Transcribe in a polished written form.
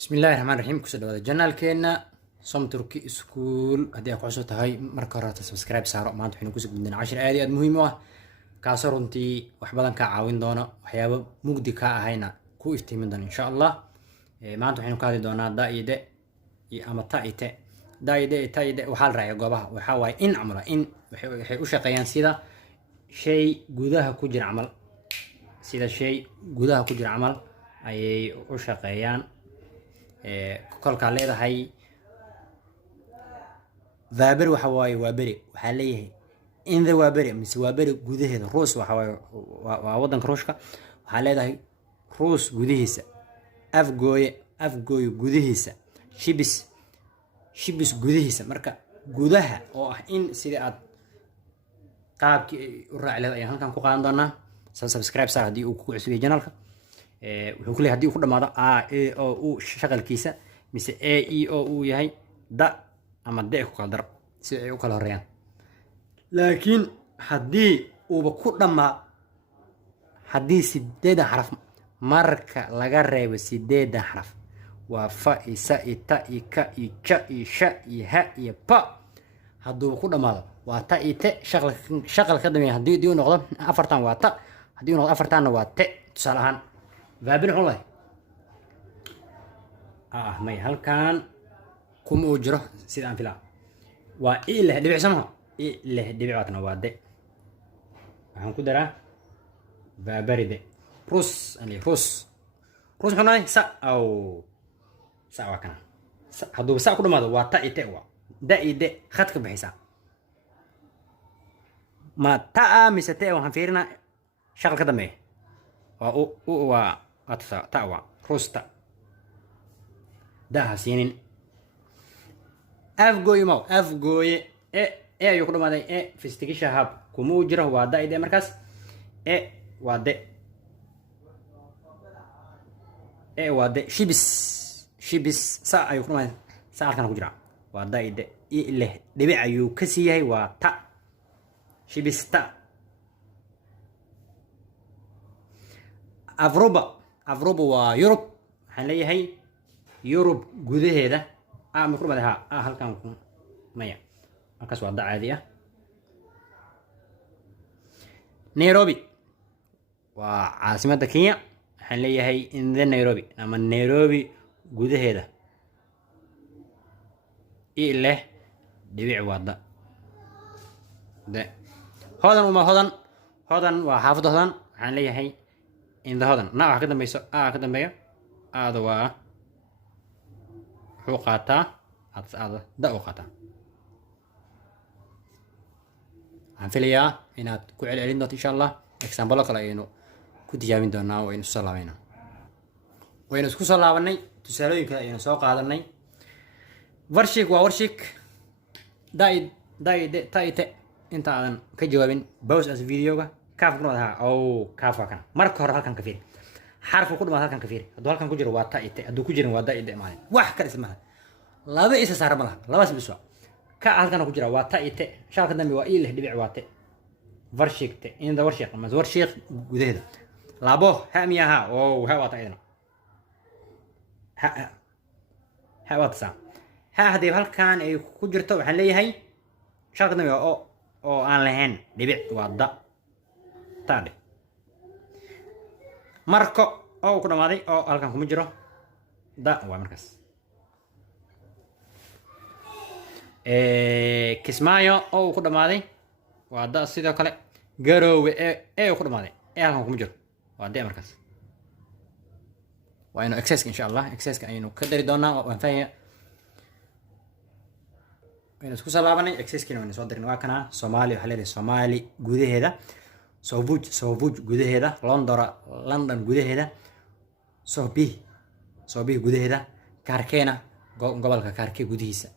بسم الله الرحمن الرحيم كسر هذا جنال كينا صم تركي سكول هدي أكو عشرة هاي مركرة سبسكرايب سارة ما أنتوا حين كوسك بدنا 10 آدي مهمة كاسر أنتي وحبلان كعاون دونا وحيابا مجدي كهينا كو افتيمن إن شاء الله ما أنتوا حين كادي دونا دايدة أما تايته دايدة تايدة وحال رأي جوابها وحاول إن عمله إن وش قيان سيدا شيء جودها كجر عمل سيدا شيء جودها كجر عمل أي وش قيان kolkaa leedahay vaaberi waxa waaye waa beri waxaa leeyahay inda waa beri mise waa beri gudaheeda ruus waxa waaye waa wadanka ruushka waxaa leedahay ruus gudihiisa afgooye gudihiisa shibis gudihiisa marka gudaha oo ah in sidii aad qaabkii u raaci lahayd ayaan halkan ku qaadan doonaa subscribe saar haddii uu ku cusub yahay janaalka wuxuu ku leeyahay haddii uu ku dhamaado a e o u shaqalkiisa mise a e o uu yahay da ama de ku kala dar si ay u kala horeeyaan laakiin haddii uuba ku dhamaa haddii 8 xaraf marka laga reebo 8 xaraf waa fa i sa i ta i ka i ja i sha i ha i pa hadduu ku dhamaado waa ta i te shaqal ka dambeeya haddii uu noqdo afartan waa ta haddii uu noqdo afartanna waa te tusaale ahaan vaabin xulay may halkan kuma uu jiro sida aan filaa waa i leh dhibic samaha i leh dhibic waatna waa de waxaan ku daraa vaabaride rus xunay sa aw sa waa kana hadduu sa ku dhamaado waa ta i te waa da i de khadka bixisa ma ta mise te waxaan fiirinaa shaqal ka dambeeya waa waa تاوى روستا ده سينين افغوي مو افغوي اي يقول ما ده في استيكي هاب كومو جره وادا ايده مركز وادا وادا شيبس سا يقول ما سا كان كجرا وادا ايده اي له دبي ايو كسيهي وا تا شيبس تا afroba waa yurub waxaan leeyahay yurub gudaheeda maqrubadaha halkan maya halkaas waa da caadi ah nairobi waa caasimadda kenya waxaan leeyahay in the nairobi ama nairobi gudaheeda i leh dhibic waada de hodan waa xaafadda hodan waxaan leeyahay in the hodan na waxa ka dambayso ka dambeeyo aada waa wuxuu qaataa aada da u qaataa waxaan filayaa inaad ku celcelin doonto insha allah example kale ayaynu ku tijaabin doonaa waynu soo laabaynaa waynu isku soo laabanay tusaalooyin kale ayaynu soo qaadanay warshik waa warshik taite inta aadan ka jawaabin bows as videoga kaaf ku dhamaad oo kaaf waa kan marka hore halkan ka fiiri xarfu ku dhamaad halkan ka fiiri hadduu halkan ku jiro waa ta ite hadduu ku jirin waa da ide maalin wax kale isma laba isa saar malaha labaas biswa ka halkan ku jira waa ta ite shaqada dambe waa ileh dhibic waate warshikte in the warshik ama warshik gudaheeda labo ha miyaha oo ha waa ta idina ha waa ta ha hadii halkan ay ku jirto waxaan leeyahay shaqada dambe oo aan lahayn dhibic waa da tade marko oo ku dhamaaday oo halkan kuma jiro da waa markaas kismaayo oo ku dhamaaday waa da sidoo kale garoowe ku dhamaaday halkan kuma jiro waa de markaas waa inuu access insha Allah access aynu ka dari doonaa waan fahmaya aynu isku salaabanay access kina waan soo dirin waa kana Soomaali waxa leedahay Soomaali gudaheeda Sovuj gudaheeda London gudaheeda Sobi gudaheeda Kaarkeena gobolka Kaarke gudihiisa